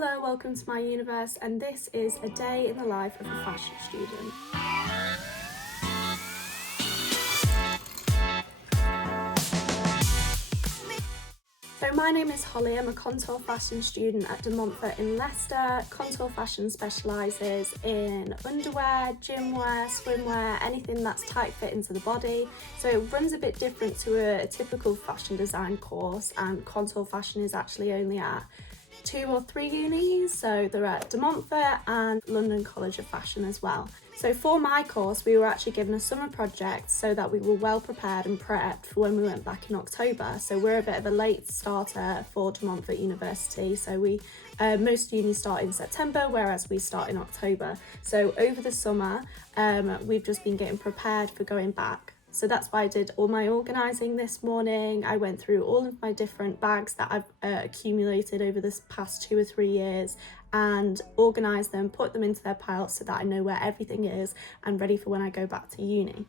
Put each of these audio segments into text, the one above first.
Hello, welcome to my universe, and this is a day in the life of a fashion student. So my name is Holly, I'm a contour fashion student at Montfort in Leicester. Contour fashion specialises in underwear, gym wear, swimwear, anything that's tight fit into the body. So it runs a bit different to a typical fashion design course, and contour fashion is actually only at 2 or 3 unis, so they're at De Montfort and London College of Fashion as well. So for my course, we were actually given a summer project so that we were well prepared and prepped for when we went back in October. So we're a bit of a late starter for De Montfort University. So most unis start in September, whereas we start in October. So over the summer, we've just been getting prepared for going back. So that's why I did all my organising this morning. I went through all of my different bags that I've accumulated over this past 2 or 3 years and organised them, put them into their piles so that I know where everything is and ready for when I go back to uni.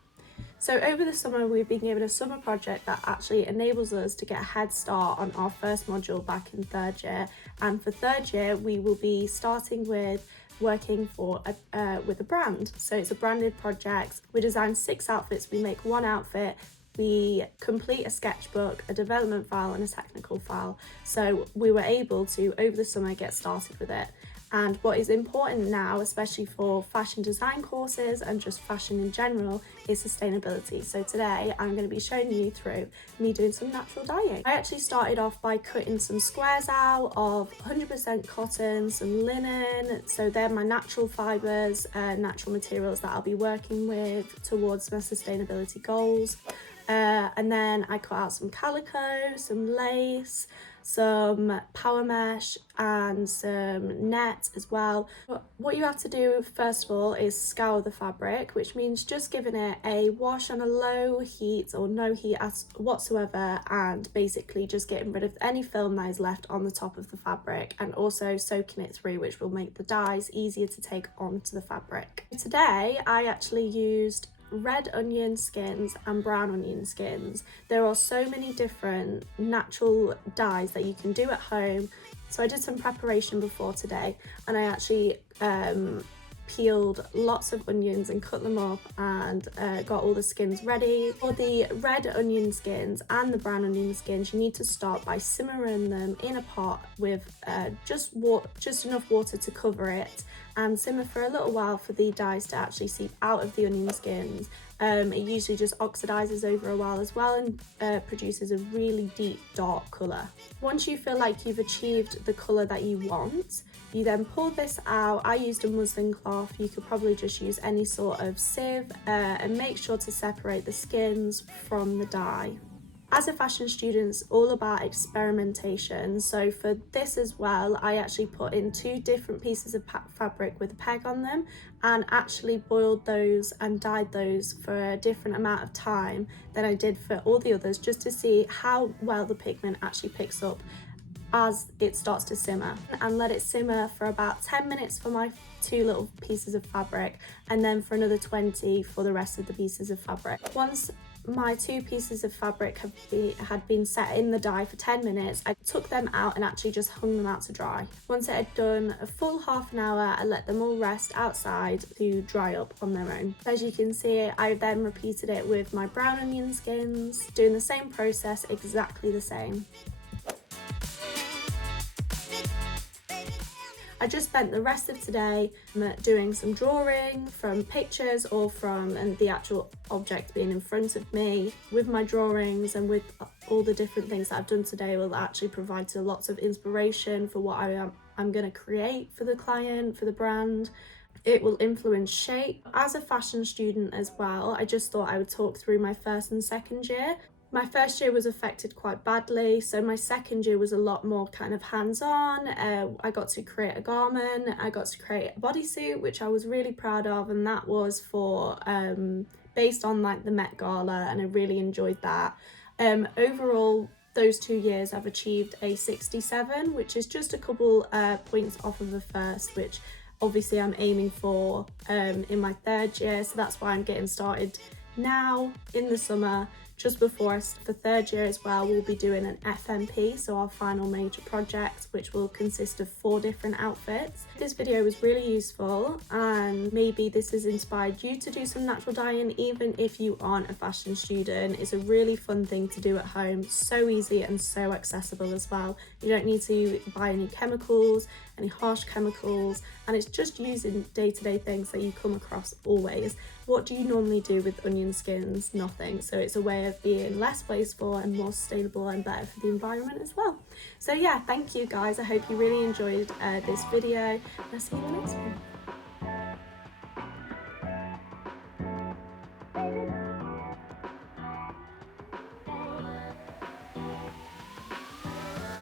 So over the summer, we've been given a summer project that actually enables us to get a head start on our first module back in 3rd year. And for 3rd year, we will be starting with working with a brand. So it's a branded project. We design 6 outfits, we make 1 outfit, we complete a sketchbook, a development file and a technical file. So we were able to, over the summer, get started with it. And what is important now, especially for fashion design courses and just fashion in general, is sustainability. So today I'm going to be showing you through me doing some natural dyeing. I actually started off by cutting some squares out of 100% cotton, some linen. So they're my natural fibres, natural materials that I'll be working with towards my sustainability goals. And then I cut out some calico, some lace, some power mesh and some net as well. What you have to do first of all is scour the fabric, which means just giving it a wash on a low heat or no heat whatsoever, and basically just getting rid of any film that is left on the top of the fabric, and also soaking it through, which will make the dyes easier to take onto the fabric. Today I actually used red onion skins and brown onion skins. There are so many different natural dyes that you can do at home. So I did some preparation before today, and I actually peeled lots of onions and cut them up and got all the skins ready. For the red onion skins and the brown onion skins, you need to start by simmering them in a pot with just enough water to cover it, and simmer for a little while for the dyes to actually seep out of the onion skins. It usually just oxidizes over a while as well and produces a really deep dark colour. Once you feel like you've achieved the colour that you want, you then pull this out. I used a muslin cloth, you could probably just use any sort of sieve, and make sure to separate the skins from the dye. As a fashion student, it's all about experimentation. So for this as well, I actually put in 2 different pieces of fabric with a peg on them and actually boiled those and dyed those for a different amount of time than I did for all the others, just to see how well the pigment actually picks up as it starts to simmer, and let it simmer for about 10 minutes for my 2 little pieces of fabric, and then for another 20 for the rest of the pieces of fabric. Once my 2 pieces of fabric had been set in the dye for 10 minutes, I took them out and actually just hung them out to dry. Once it had done a full half an hour, I let them all rest outside to dry up on their own. As you can see, I then repeated it with my brown onion skins, doing the same process, exactly the same. I just spent the rest of today doing some drawing from pictures or from the actual object being in front of me. With my drawings and with all the different things that I've done today will actually provide lots of inspiration for what I'm going to create for the client, for the brand. It will influence shape. As a fashion student as well, I just thought I would talk through my 1st and 2nd year. My 1st year was affected quite badly, so my 2nd year was a lot more kind of hands-on. I got to create a garment, I got to create a bodysuit, which I was really proud of, and that was for based on like the Met Gala, and I really enjoyed that. Overall, those 2 years I've achieved a 67, which is just a couple points off of the 1st, which obviously I'm aiming for in my 3rd year, so that's why I'm getting started now in the summer, just before us for third year as well, we'll be doing an FMP, so our final major project, which will consist of 4 different outfits. This video was really useful, and maybe this has inspired you to do some natural dyeing, even if you aren't a fashion student. It's a really fun thing to do at home, so easy and so accessible as well. You don't need to buy any chemicals, any harsh chemicals, and it's just using day-to-day things that you come across always. What do you normally do with onion skins? Nothing. So it's a way of being less wasteful and more sustainable and better for the environment as well. So yeah, thank you guys. I hope you really enjoyed this video, and I'll see you in the next one.